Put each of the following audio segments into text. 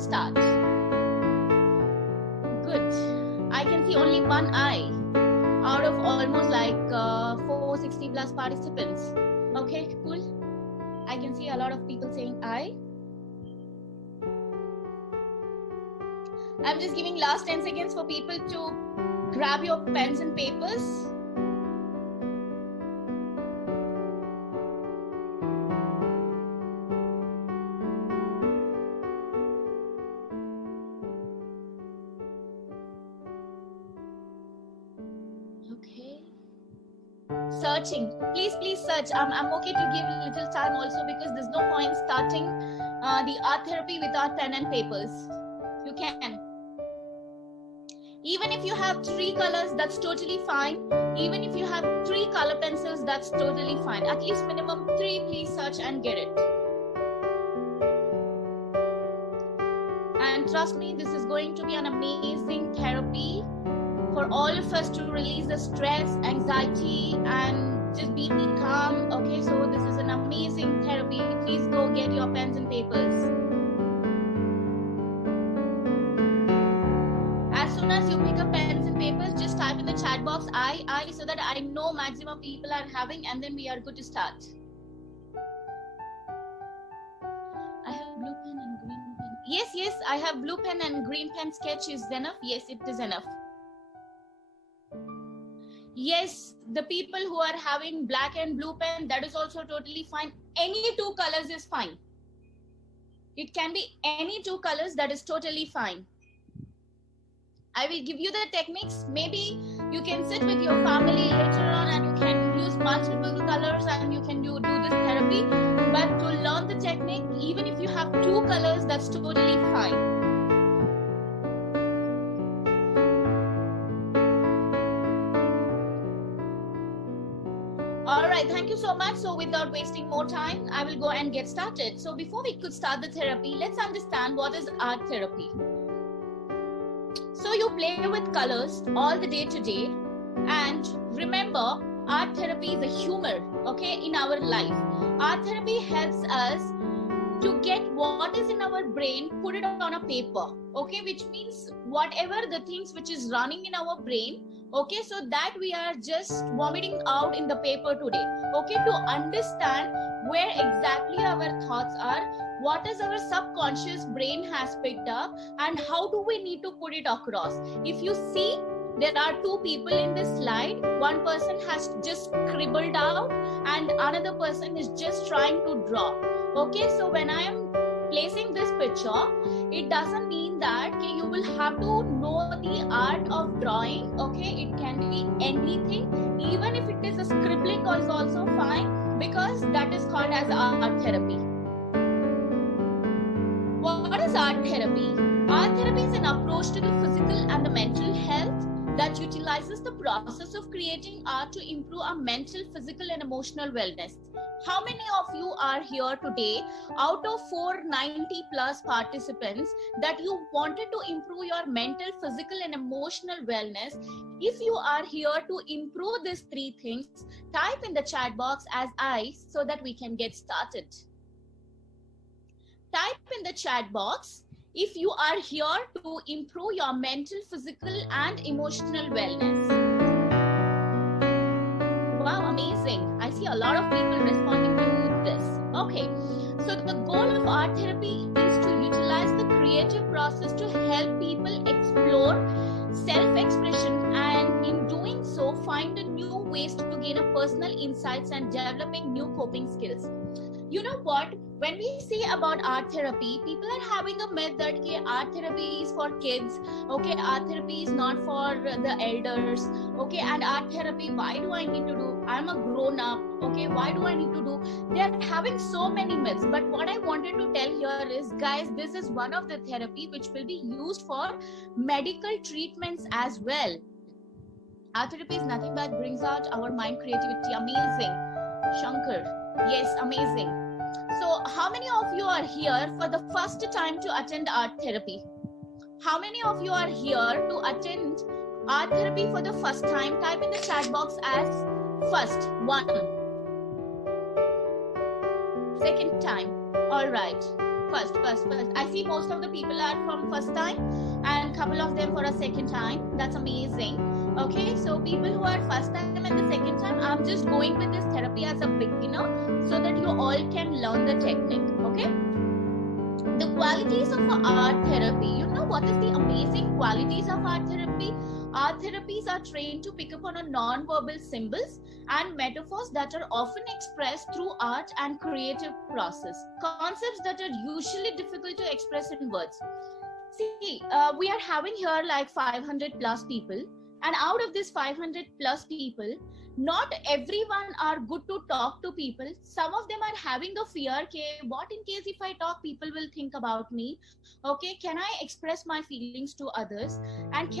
can start. Good. I can see only one eye out of almost like 460 plus participants. Okay, cool. I can see a lot of people saying I. I'm just giving last 10 seconds for people to grab your pens and papers. Okay. Searching. Please search. I'm okay to give a little time also, because there's no point starting the art therapy without pen and papers. You can. Even if you have 3 colors, that's totally fine. Even if you have 3 color pencils, that's totally fine. At least minimum 3, please search and get it. And trust me, this is going to be an amazing therapy for all of us to release the stress, anxiety, and just be calm. Okay, so this is an amazing therapy. Please go get your pens and papers. As soon as you pick up pens and papers, just type in the chat box I, so that I know maximum people are having, and then we are good to start. I have blue pen and green pen. Yes, I have blue pen and green pen. Sketch is enough. Yes, it is enough. Yes, the people who are having black and blue pen, that is also totally fine. Any 2 colors is fine. It can be any 2 colors, that is totally fine. I will give you the techniques. Maybe you can sit with your family later on and you can use multiple colors and you can do this therapy. But to learn the technique, even if you have 2 colors, that's totally fine. All right, thank you so much. So without wasting more time, I will go and get started. So before we could start the therapy, let's understand what is art therapy. So you play with colors all the day today, and remember, art therapy is a humor, okay, in our life. Art therapy helps us to get what is in our brain, put it on a paper, okay, which means whatever the things which is running in our brain, okay, so that we are just vomiting out in the paper today, okay, to understand where exactly our thoughts are, what is our subconscious brain has picked up, and how do we need to put it across. If you see, there are 2 people in this slide. One person has just scribbled out and another person is just trying to draw. Okay, so when I am placing this picture, it doesn't mean that okay, you will have to know the art of drawing. Okay, it can be anything. Even if it is a scribbling is also fine, because that is called as art therapy. What is art therapy? Art therapy is an approach to the physical and the mental health that utilizes the process of creating art to improve our mental, physical, and emotional wellness. How many of you are here today out of 490 plus participants that you wanted to improve your mental, physical, and emotional wellness? If you are here to improve these 3 things, type in the chat box as I, so that we can get started. Type in the chat box if you are here to improve your mental, physical, and emotional wellness. Wow, amazing. I see a lot of people responding to this. Okay, so the goal of art therapy is to utilize the creative process to help people explore self-expression, and in doing so, find a new ways to gain a personal insights and developing new coping skills. You know what? When we say about art therapy, people are having a myth that okay, art therapy is for kids. Okay, art therapy is not for the elders. Okay, and art therapy, why do I need to do? I'm a grown up. Okay, why do I need to do? They are having so many myths. But what I wanted to tell here is, guys, this is one of the therapy which will be used for medical treatments as well. Art therapy is nothing but brings out our mind creativity. Amazing. Shankar. Yes, amazing. So how many of you are here for the first time to attend art therapy? How many of you are here to attend art therapy for the first time? Type in the chat box as first, 1. Second time. All right. First. I see most of the people are from first time and couple of them for a second time. That's amazing. Okay, so people who are first time and the second time, I'm just going with this therapy as a beginner so that you all can learn the technique. Okay, the qualities of art therapy. You know what is the amazing qualities of art therapy? Art therapies are trained to pick up on a non-verbal symbols and metaphors that are often expressed through art and creative process. Concepts that are usually difficult to express in words. See, we are having here like 500 plus people, and out of this 500 plus people, not everyone are good to talk to people. Some of them are having a fear, what in case if I talk, people will think about me. Okay, can I express my feelings to others? And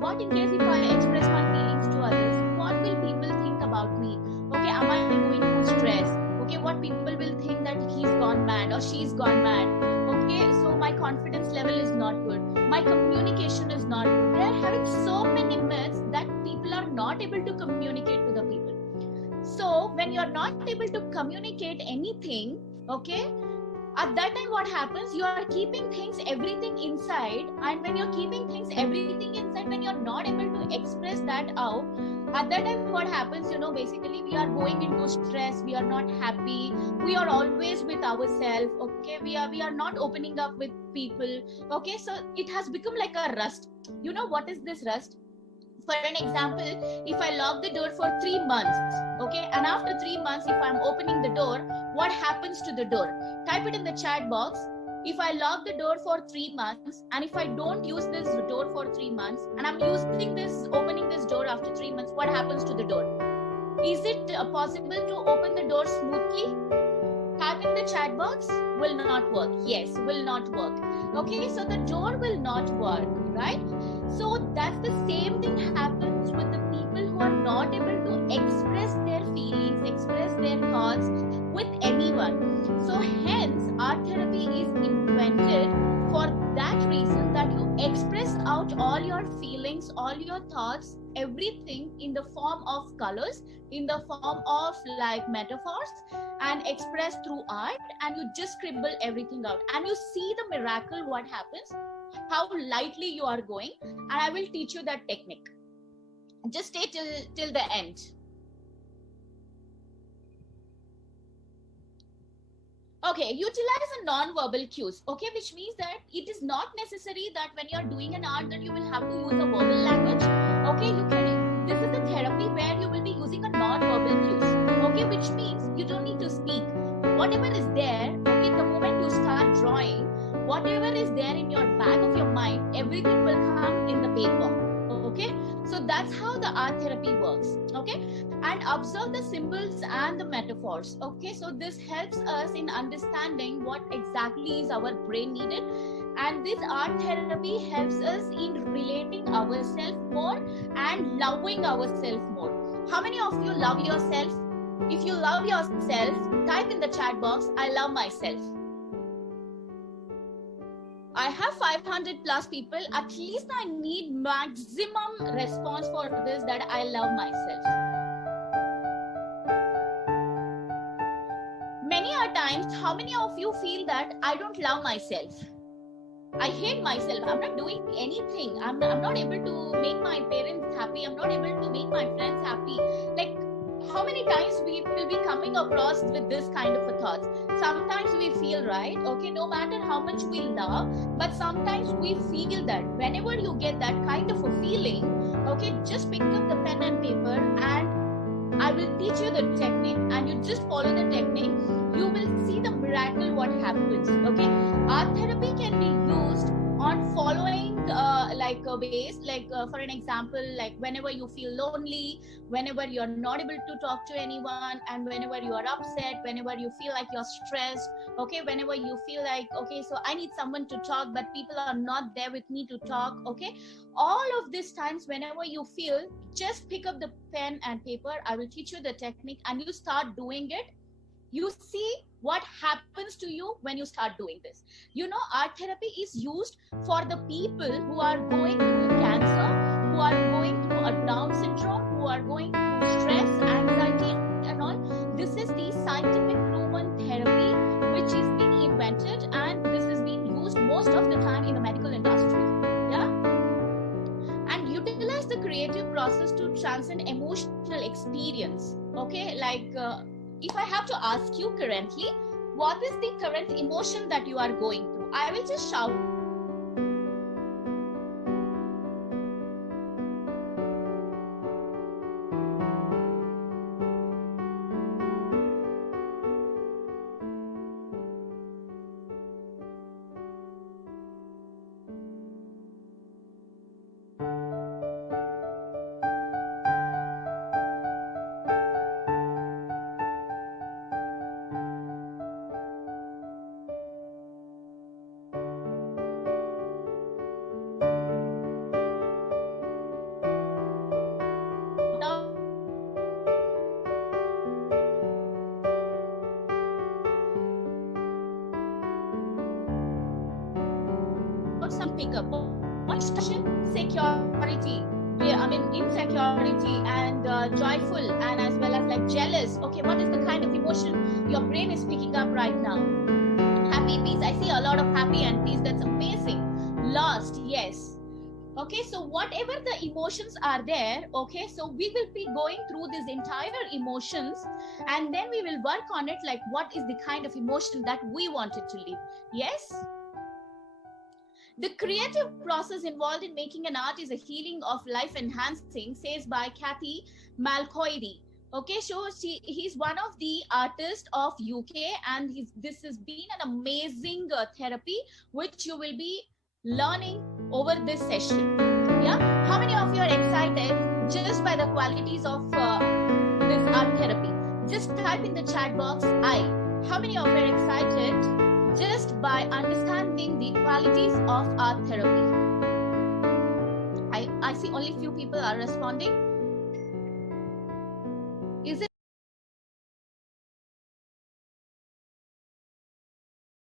what in case if I express my feelings to others, what will people think about me? Okay, am I going to stress? Okay, what people will think that he's gone mad or she's gone mad? Okay, so my confidence level is not good. My communication is not good. They are having so many myths that people are not able to communicate to the people. So when you're not able to communicate anything, okay, at that time what happens? You are keeping things, everything inside, and when you're keeping things, everything inside, when you're not able to express that out, at that time what happens, basically we are going into stress, we are not happy, we are always with ourselves. Okay, we are not opening up with people. Okay, so it has become like a rust. You know what is this rust? For an example, if I lock the door for 3 months, okay, and after 3 months if I'm opening the door, what happens to the door? Type it in the chat box. If I lock the door for 3 months and if I don't use this door for 3 months and I'm opening this door after 3 months, what happens to the door? Is it possible to open the door smoothly? Type in the chat box. Will not work. Yes, will not work. Okay, so the door will not work, right? So that's the same thing happens with the people who are not able to express their feelings, express their thoughts with anyone. So hence art therapy is invented for that reason, that you express out all your feelings, all your thoughts, everything in the form of colors, in the form of like metaphors, and express through art, and you just scribble everything out and you see the miracle what happens, how lightly you are going. And I will teach you that technique. Just stay till the end. Okay, utilize a non-verbal cues. Okay, which means that it is not necessary that when you're doing an art that you will have to use a verbal language. Okay, this is a therapy where you will be using a non-verbal cues. Okay, which means you don't need to speak. Whatever is there, okay, the moment you start drawing, whatever is there in your back of your mind, everything will come in the paper. Okay, so that's how the art therapy works. Okay, and observe the symbols and the metaphors. Okay, so this helps us in understanding what exactly is our brain needed, and this art therapy helps us in relating ourselves more and loving ourselves more. How many of you love yourself? If you love yourself, type in the chat box, I love myself. I have 500 plus people. At least I need maximum response for this, that I love myself. Many are times, how many of you feel that I don't love myself? I hate myself. I'm not doing anything. I'm not able to make my parents happy. I'm not able to make my friends happy. Like, how many times we will be coming across with this kind of a thoughts? Sometimes we feel, right, okay, no matter how much we love, but sometimes we feel that whenever you get that kind of a feeling, okay, just pick up the pen and paper and I will teach you the technique, and you just follow the technique. You will see the miracle what happens. Okay, art therapy can be used on following ways, for an example, like whenever you feel lonely, whenever you're not able to talk to anyone, and whenever you are upset, whenever you feel like you're stressed, okay, whenever you feel like, okay, so I need someone to talk but people are not there with me to talk. Okay, all of these times whenever you feel, just pick up the pen and paper. I will teach you the technique and you start doing it. You see what happens to you when you start doing this. You know, art therapy is used for the people who are going through cancer, who are going through a Down syndrome, who are going through stress, anxiety and all. This is the scientific proven therapy which is being invented, and this process to transcend emotional experience. Okay, like if I have to ask you currently, what is the current emotion that you are going through? I will just shout. Some pickup. What security? Yeah, I mean insecurity and joyful, and as well as like jealous. Okay, what is the kind of emotion your brain is picking up right now? Happy, peace. I see a lot of happy and peace. That's amazing. Lost, yes. Okay, so whatever the emotions are there, okay, so we will be going through these entire emotions, and then we will work on it, like what is the kind of emotion that we wanted to live. Yes. The creative process involved in making an art is a healing of life enhancing, says by Kathy Malcoidi. Okay, so he's one of the artists of UK, and this has been an amazing therapy which you will be learning over this session. Yeah, how many of you are excited just by the qualities of this art therapy? Just type in the chat box I. How many of you are excited just by understanding the qualities of art therapy? I see only few people are responding.